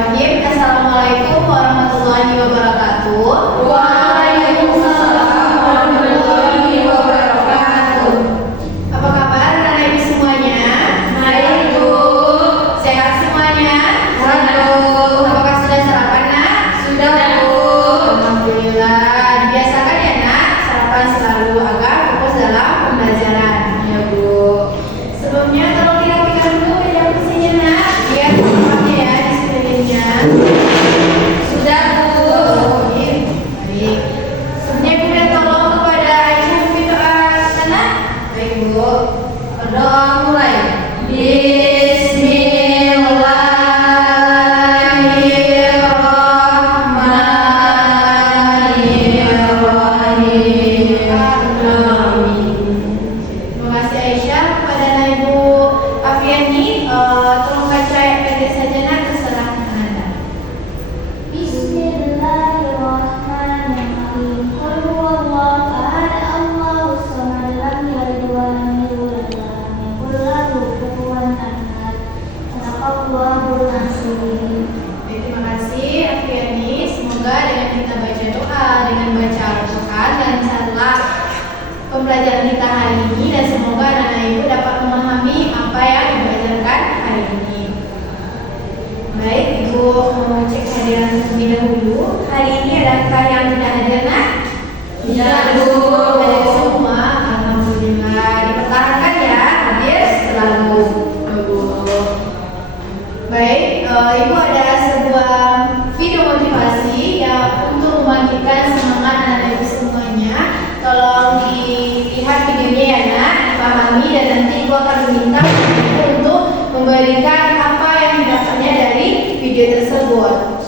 Bismillahirrahmanirrahim. Assalamualaikum warahmatullahi wabarakatuh. Waalaikumsalam warahmatullahi wabarakatuh. Apa kabar anak ibu semuanya? Baik, Bu. Sehat semuanya? Sehat, Bu. Apakah sudah sarapan, Nak? Sudah, Bu. Alhamdulillah. Dibiasakan ya, Nak, sarapan selalu agar fokus dalam pembelajaran. Ya, Bu. Sebelumnya tolong dirapikan dulu meja kursinya, Nak, biar tempatnya ya di sekelilingnya. Sudah, Bu. Baik. Sebelumnya ibu minta tolong kepada Aisyah memimpin doa sana. Baik, Bu. Berdoa mulai. Bismillahirrahmanirrahim. Terima kasih Aisyah. Kepada anak ibu Afiani, tolong baca ayat pendek saja, Nak, terserah Anda. Bismillahirrahmanirrahim. Qul huwallahu ahad, Allahus samad, lam yalid wa lam yulad wa lam yakul lahu kufuwan ahad. Sadaqallahul azim. Baik, terima kasih Afiani. Semoga dengan kita baca doa, dengan baca Al-Quran, lancarlah pembelajaran kita hari ini, dan semoga anak-anak ibu dapat memahami apa yang diajarkan hari ini. Baik, ibu mau cek hadiran terlebih dahulu. Hari ini adakah yang tidak hadir, Nak? Tidak, Bu. Hadir semua. Alhamdulillah. Dipertahankan ya, hadir selalu. Bu. Baik, ibu ada sebuah video motivasi yang untuk membangkitkan semangat anak-anak ibu semuanya. Tolong dilihat videonya ya, Nak, dipahami, dan nanti ibu akan meminta ibu untuk memberikan apa yang didapatnya dari video tersebut.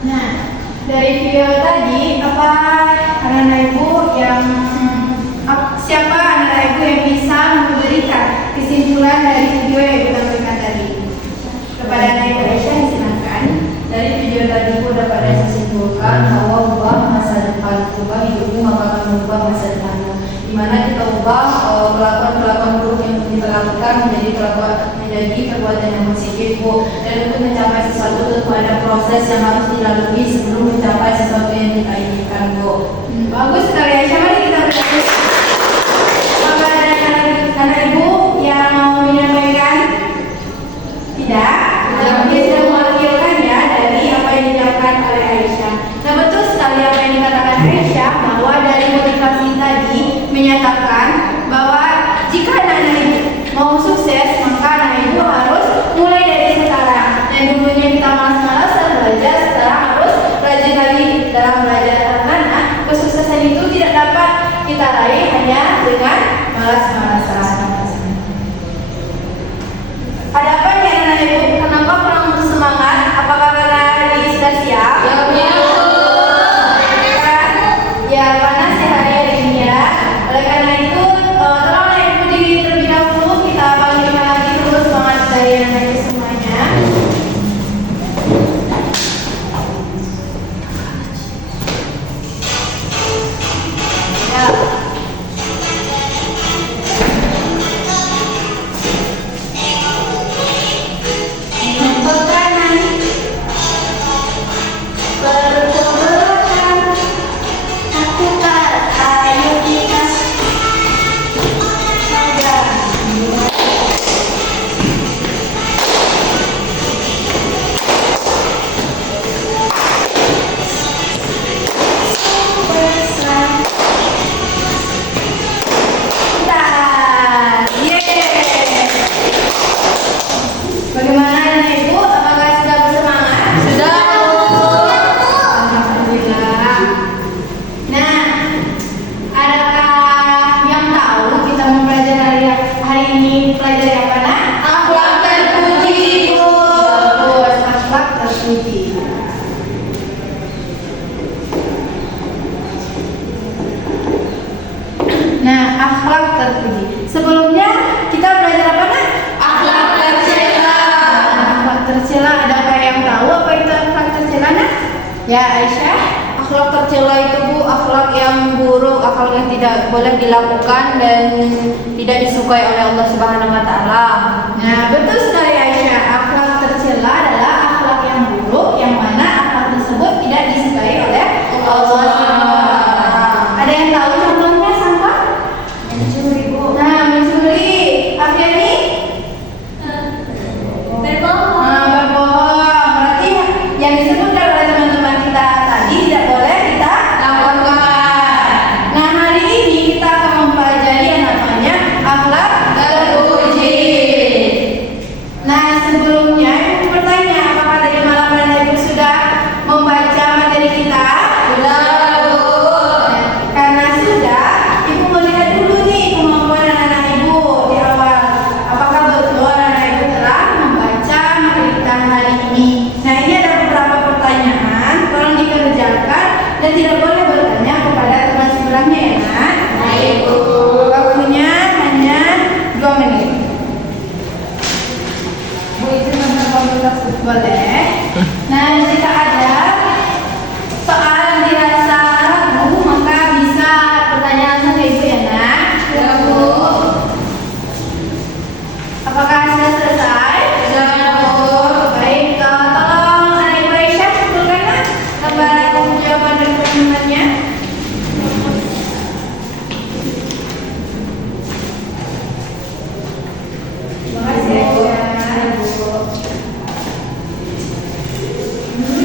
Nah, dari video tadi, apa anak-anak ibu yang siapa anak-anak ibu yang bisa memberikan kesimpulan dari video yang ibu tampilkan tadi? Kepada anak ibu Aisyah, silakan. Dari video tadi Bu dapat saya simpulkan bahwa ubah masa depan, ubah hidupmu maka akan mengubah masa depanmu. Dimana kita ubah kelakuan-kelakuan buruk yang kita lakukan menjadi perbuatan yang positif, Bu. Dan untuk mencapai sesuatu tentu ada proses yang harus dilalui sebelum mencapai sesuatu yang kita inginkan, Bu. Bagus sekali Aisyah, mari kita berdiskusi. Apakah ada anak ibu yang mau menyampaikan? Tidak? Dia sudah mewakilkan ya dari apa yang dilakukan oleh Aisyah. Nah, betul sekali apa yang dikatakan Aisyah, bahwa dari motivasi tadi menyatakan bahwa jika anak-anak ibu mau sukses, maka anak ibu harus mulai dari sekarang. Dan dulunya kita malas-malasan belajar, sekarang harus rajin lagi dalam belajar, karena kesuksesan itu tidak dapat Ya Aisyah, akhlak tercela itu Bu, akhlak yang buruk, akhlak yang tidak boleh dilakukan dan tidak disukai oleh Allah Subhanahu wa taala. Nah, betul sekali Aisyah. Akhlak tercela adalah akhlak yang buruk yang mana akhlak tersebut tidak disukai oleh Allah Subhanahu wa taala. Ada yang tahu contohnya Sangka? Mencuri Bu. Nah, mencuri. Afiani? Berbohong. Nah, berbohong. Berarti yang disebutkan oleh teman-teman kita tadi tidak boleh kita lakukan. Nah, hari ini kita akan mempelajari yang namanya akhlak terpuji. Nah, sebelumnya Ibu bertanya apakah tadi malam Anda Ibu sudah membaca materi kita? Sudah, Bu. Karena sudah, Ibu melihat dulu nih kemampuan anak-anak Ibu di awal. Apakah betul anak-anak Ibu telah membaca materi kita hari ini? Nah, ini ada beberapa pertanyaan, tolong dikerjakan dan tidak boleh bertanya kepada teman sebelahnya ya, Nak. Baik, Bu. Waktunya hanya 2 menit. Bu itu nomor komputer boleh. Nah, jika ada soal yang dirasa ragu, maka bisa bertanya langsung ke Ibu ya, Nak. Ya Bu. Apakah sudah selesai? Sudah, Bu. Baik, tolong anak Ibu Aisyah sebutkan Nak gambaran jawaban dan pertanyaannya. Terima kasih Aisyah.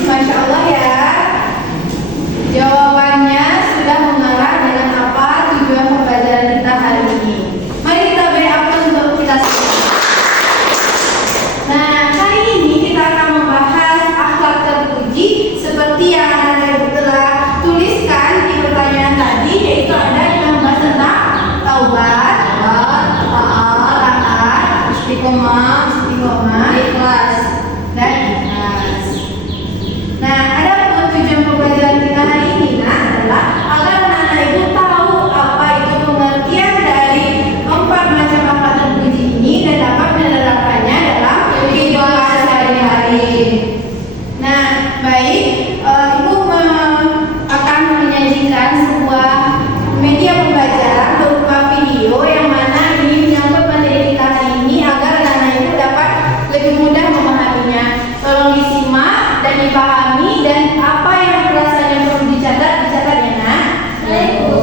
Masya Allah ya. Jawabannya sudah mengarah dengan apa tujuan pembelajaran kita hari ini. Mari kita beri aplaus untuk kita semua. Nah, kali ini kita akan membahas akhlak terpuji seperti yang Anda telah tuliskan di pertanyaan tadi, yaitu ada yang membahas tentang taubat, taat, istiqomah, ikhlas, dan ikhlas. Nah, ada tujuan pembelajaran kita hari ini adalah agar anak-anak Ibu tahu apa itu pengertian dari 4 macam akhlak terpuji ini dan dapat menerapkannya dalam kehidupan sehari-hari. Nah, baik, Ibu akan menyajikan sebuah media pembelajaran berupa video yang mana ini menyangkut materi kita hari ini agar anak-anak Ibu dapat lebih mudah memahaminya. Tolong disimak dan dipahami dan apa yang rasanya perlu dicatat ya, Nak. Baik, Bu.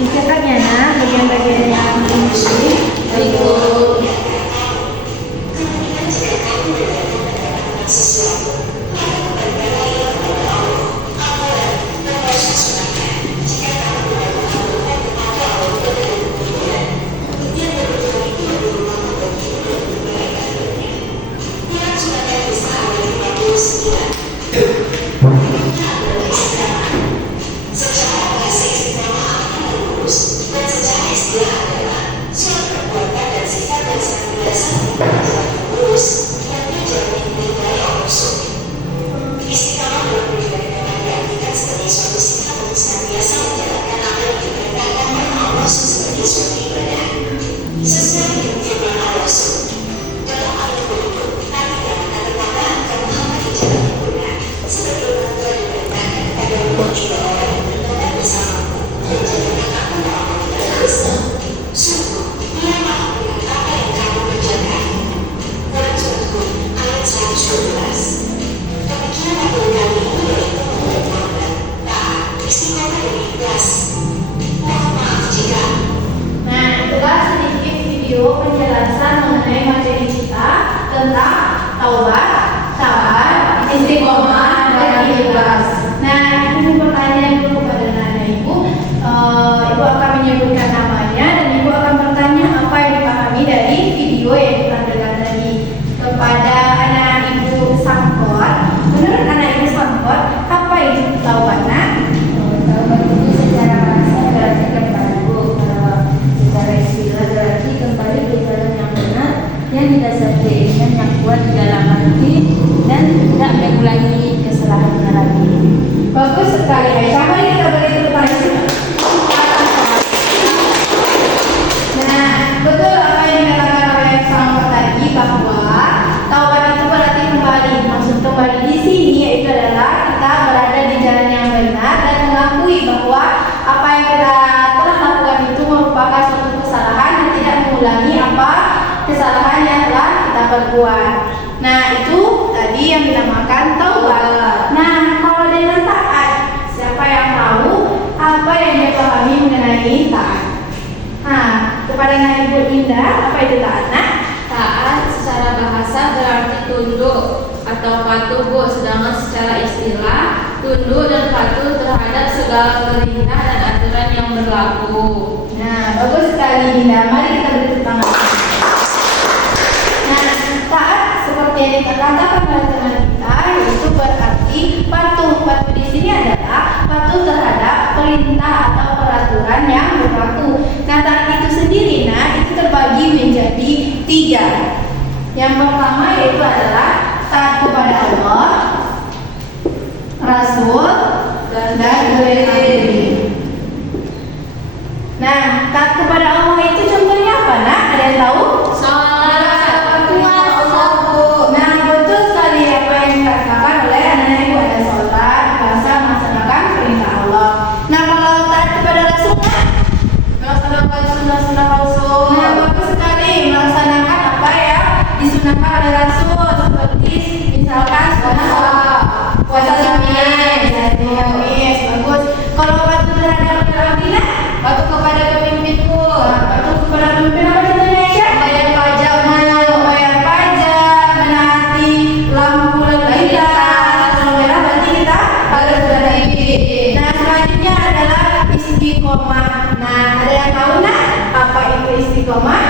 Dicatat ya, Nak, bagian-bagian yang ini. Baik, Bu. Secara bahasa istilah harus dan secara istilah adalah suatu pengakuan. Nah, itu tadi yang dinamakan taubat. Nah, kalau dengan taat, siapa yang tahu apa yang dia pahami mengenai taat? Nah, kepada Ibu Indah, apa itu taat? Nah, Taat secara bahasa berarti tunduk atau patuh, Bu. Sedangkan secara istilah, tunduk dan patuh terhadap segala perintah dan aturan yang berlaku. nah, bagus sekali Dinda. Mari kita beri tepuk tangan. Nah, taat seperti yang kita katakan oleh teman kita, yaitu berarti patuh. Patuh di sini adalah patuh terhadap perintah atau peraturan yang berlaku. Nah, taat itu sendiri, itu terbagi menjadi 3. Yang pertama yaitu adalah taat kepada Allah, Rasul, dan diri. Nah, taat kepada Allah itu contohnya apa? Nah, ada yang tahu? Nah, betul sekali apa yang dikatakan oleh anak-anak Ibu, ada sholat, puasa, melaksanakan perintah Allah. Nah, kalau taat kepada Rasulnya, Melaksanakan sunnah-sunnah Rasul. nah, bagus sekali melaksanakan apa yang disunahkan oleh Rasul, seperti misalkan puasa Kamis, bagus. Kalau patuh terhadap pimpinan, Patuh kepada pemimpinmu. patuh kepada pemimpin apa contohnya ya? Bayar pajak, Bayar pajak, menaati lampu lalu lintas. Kalau merah berarti kita harus berhenti. Nah, selanjutnya adalah istiqomah. Nah, ada yang tahu apa itu istiqomah?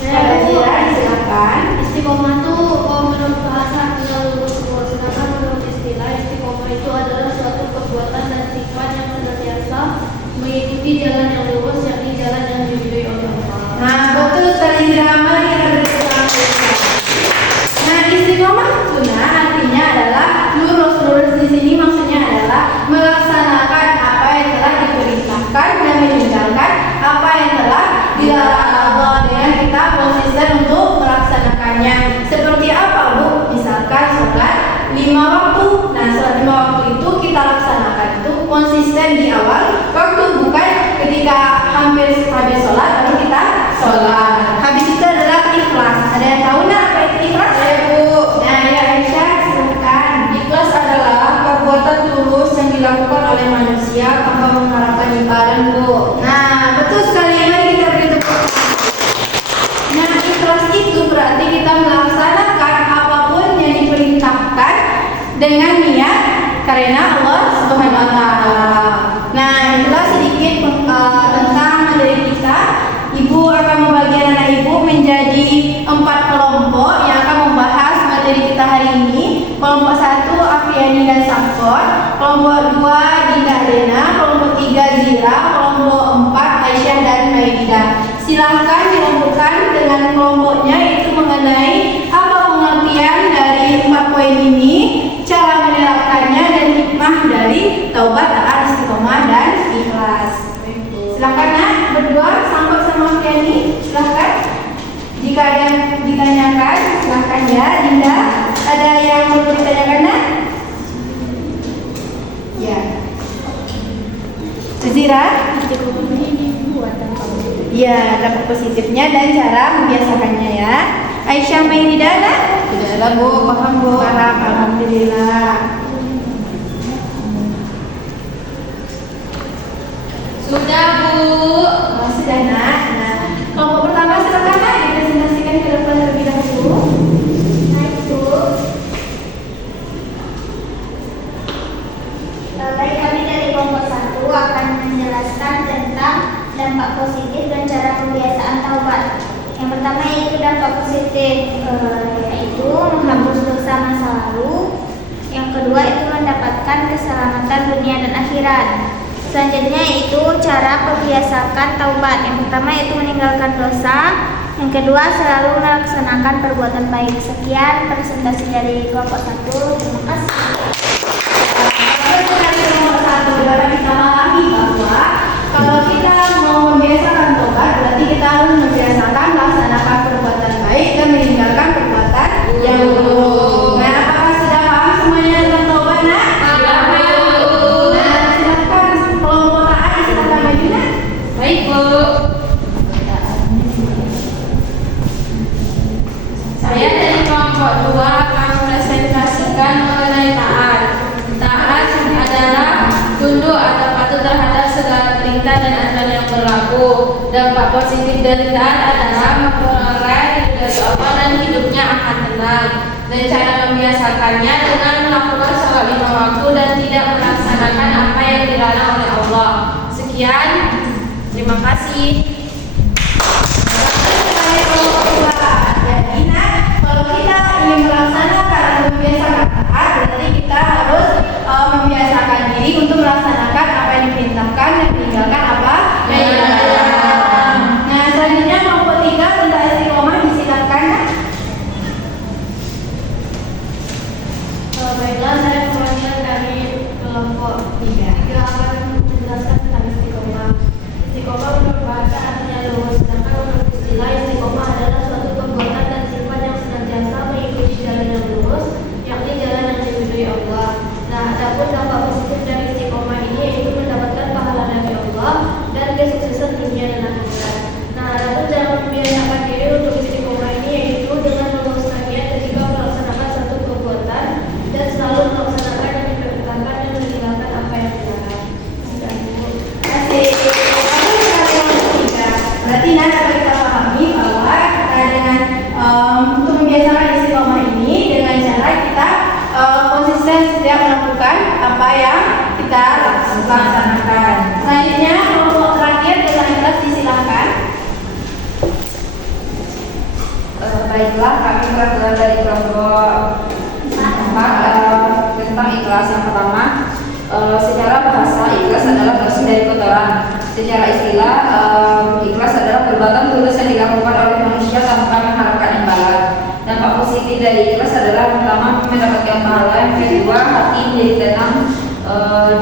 Silakan. Istiqomah itu menurut bahasa artinya lurus, sedangkan menurut istilah istiqomah itu adalah suatu perbuatan dan sifat yang senantiasa mengikuti jalan yang lurus, yakni jalan yang diridhoi oleh Allah. Nah, betul sekali Rama yang berdasarkan. Nah, istiqomah itu artinya adalah lurus. Lurus di sini maksudnya adalah melaksanakan apa yang telah diperintahkan dan meninggalkan apa yang telah dilarang Allah, dengan kita konsisten untuk melaksanakannya. Seperti apa, Bu? Misalkan sholat 5 waktu. Nah, sholat 5 waktu itu kita laksanakan itu konsisten di awal waktu, bukan ketika hampir habis sholat baru kita sholat. Habis itu adalah ikhlas. Ada yang tahu apa itu ikhlas? Saya, Bu. Nah, ya Aisyah, silakan. Ikhlas adalah perbuatan tulus yang dilakukan oleh manusia tanpa mengharapkan imbalan, Bu. Nah, betul sekali. Mari kita beri tepuk tangan. Nah, ikhlas itu berarti kita melaksanakan apapun yang diperintahkan dengan niat karena Allah Subhanahu wa taala. Nah, itulah sedikit tentang materi kita. Ibu akan membagi anak Ibu menjadi 4 kelompok yang akan membahas materi kita hari ini. Kelompok 1 Afriani dan Sangkon, kelompok 2 Dinda Lena, kelompok 3 Zira, kelompok 4 Aisyah dan Maida. Silahkan dirembukkan dengan kelompoknya, itu mengenai apa pengertian dari 4 poin ini, cara menerapkannya, dan hikmah dari taubat, taat, istiqomah, dan ikhlas. Silahkan berdua, Sangkon sama Afriani, silahkan. Jika ada yang ditanyakan, silahkan ya. Dinda, ada yang perlu ditanyakan? Ya. Zira? Ya, dampak positifnya dan cara membiasakannya ya. Aisyah Maida? Tidak ada, Bu. Paham, Bu. Paham, alhamdulillah. Sudah, Bu. Oh, sudah Nak. Nah, kelompok pertama silakan Nak, dipresentasikan ke depan terlebih dahulu. Baik, kami dari kelompok 1 akan menjelaskan tentang dampak positif dan cara pembiasaan taubat. Yang pertama yaitu dampak positif, yaitu menghapus dosa masa lalu. Yang kedua itu mendapatkan keselamatan dunia dan akhirat. Selanjutnya yaitu cara membiasakan taubat. Yang pertama yaitu meninggalkan dosa. Yang kedua selalu melaksanakan perbuatan baik. Sekian presentasi dari kelompok 1. Terima kasih. Nomor 1 adalah kita memahami bahwa kalau kita mau membiasakan taubat, berarti kita harus membiasakan melaksanakan perbuatan baik dan meninggalkan perbuatan yang buruk. Nah, apakah sudah paham semuanya tentang taubat, Nak? Nah, silakan kelompok taat, silakan maju, Nak. Baik, Bu. Saya berlaku. Dampak positif dari taat adalah memperoleh dari Allah dan hidupnya akan tenang. Dan cara membiasakannya dengan melakukan sholat 5 waktu dan tidak melaksanakan apa yang dilarang oleh Allah. Sekian, terima kasih. Jadi kalau kita ingin melaksanakan atau membiasakan taat, berarti kita harus membiasakan diri untuk melaksanakan apa yang diperintahkan dan meninggalkan apa yang dilarang. Nah, selanjutnya kelompok 3 tentang istiqomah, disilakan. Baiklah, saya mewakili dari kelompok 3 yang akan menjelaskan tentang istiqomah. Istiqomah menurut bahasa artinya lurus, sedangkan menurut istilah istiqomah adalah suatu perbuatan dan sifat yang senantiasa mengikuti jalan yang lurus, yakni jalan yang diridhoi Allah. Nah, adapun dampak positif dari istiqomah ini yaitu mendapatkan pahala dari Allah dan kesuksesan dunia dan akhirat. Nah, adapun cara membiasakan diri untuk istiqomah ini yaitu dengan meluruskan niat ketika melaksanakan satu perbuatan dan selalu melaksanakan yang diperintahkan dan meninggalkan apa yang dilarang. Berarti dapat kita pahami bahwa dengan untuk membiasakan istiqomah ini dengan cara kita konsisten setiap melakukan apa yang kita laksanakan. Selanjutnya kelompok terakhir dengan ikhlas, disilahkan. Baiklah, kami perwakilan dari kelompok 4 tentang ikhlas. Yang pertama, secara bahasa ikhlas adalah bersih dari kotoran. Secara istilah, ikhlas adalah perbuatan tulus yang dilakukan oleh manusia tanpa mengharapkan imbalan. Dampak positif dari ikhlas adalah pertama mendapatkan pahala, yang kedua hati menjadi tenang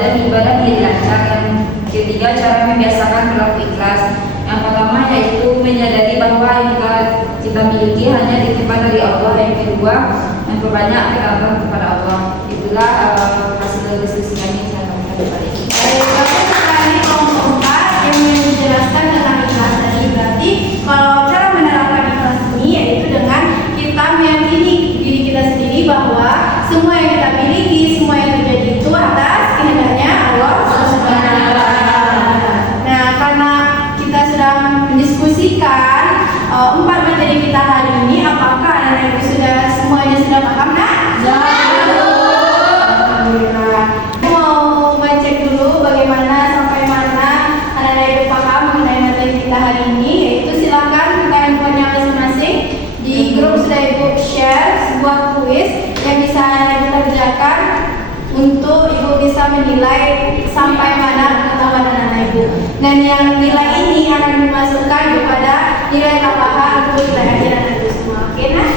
dan ibadah menjadi lancar. Yang ketiga, cara membiasakan perilaku ikhlas. Yang pertama yaitu menyadari bahwa yang kita miliki hanya dititipkan dari Allah. Yang kedua, memperbanyak ketaatan kepada Allah. Itulah hasil diskusi kami yang kami pada ini. Kelompok 4 yang menjelaskan tentang ikhlas tadi, berarti kalau cara menerapkan ikhlas ini yaitu dengan kita meyakini diri kita sendiri bahwa semua yang kita miliki, semua yang terjadi itu atas kehendaknya Allah Subhanahu wa Ta'ala. Nah, karena kita sudah mendiskusikan 4 materi kita hari ini, apakah anak-anak ibu semuanya sudah paham? Nah, alhamdulillah. Mau ngecek dulu bagaimana sampai mana anak-anak ibu paham mengenai materi kita hari ini, yaitu silakan buka handphonenya masing-masing. Di grup sudah ibu share sebuah kuis yang bisa anak ibu kerjakan untuk ibu bisa menilai sampai mana pengetahuan anak ibu. Dan yang nilai ini akan dimasukkan kepada nilai tambahan untuk nilai akhir anak ibu semua. Oke, nah?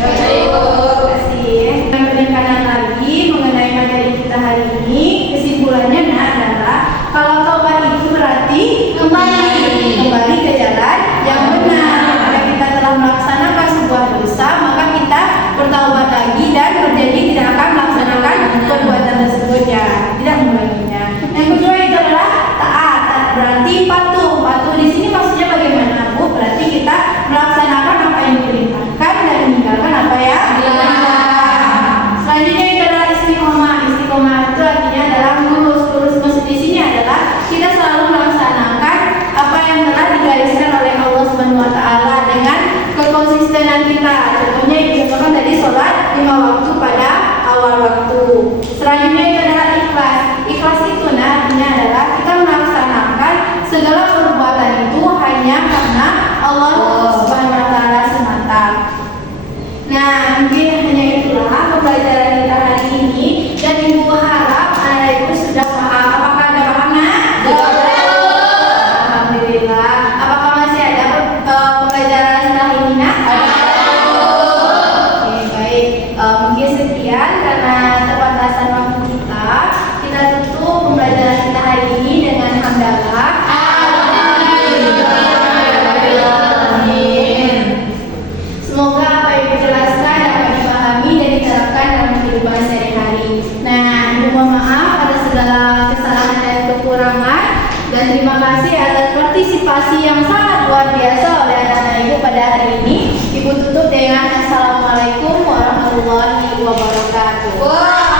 Terima kasih. Dan penekanan lagi mengenai materi kita hari ini, kesimpulannya adalah kalau taubat itu berarti kembali ke jalan yang benar. Karena kita telah melaksanakan sebuah dosa, maka kita bertaubat lagi dan berjanji tidak akan melaksanakan perbuatan tersebut, ya, tidak mengulanginya. Yang kedua itu adalah taat, berarti patuh. Patuh di sini maksudnya bagaimana, Bu? Berarti kita melaksanakan apa yang diperintahkan dan meninggalkan apa yang dilarang. Selanjutnya itu adalah istiqomah. Istiqomah itu artinya adalah lurus. Maksud di sini adalah kita selalu melaksanakan apa yang telah digariskan oleh Allah Subhanahu wa Ta'ala dengan kekonsistenan kita. Contohnya dicontohkan tadi sholat 5 waktu pada awal waktu. Selanjutnya itu adalah ikhlas. Ikhlas itu artinya adalah kita melaksanakan segala perbuatan itu hanya karena Allah Subhanahu wa Ta'ala semata. Nah, mungkin hanya itulah pembelajaran kita hari ini, dan ibu harap anak ibu sudah paham. Apakah ada paham? Alhamdulillah. Apakah masih ada pembelajaran setelah ini? Oke, baik. Mungkin sekian karena terbatasan waktu kita tutup pembelajaran kita hari ini dengan hamdalah. Semoga apa yang dijelaskan dapat dipahami dan diterapkan dalam kehidupan sehari-hari. Nah, ibu mohon maaf atas segala kesalahan dan kekurangan, dan terima kasih atas partisipasi yang sangat luar biasa oleh anak-anak ibu pada hari ini. Ibu tutup dengan Assalamualaikum warahmatullahi wabarakatuh.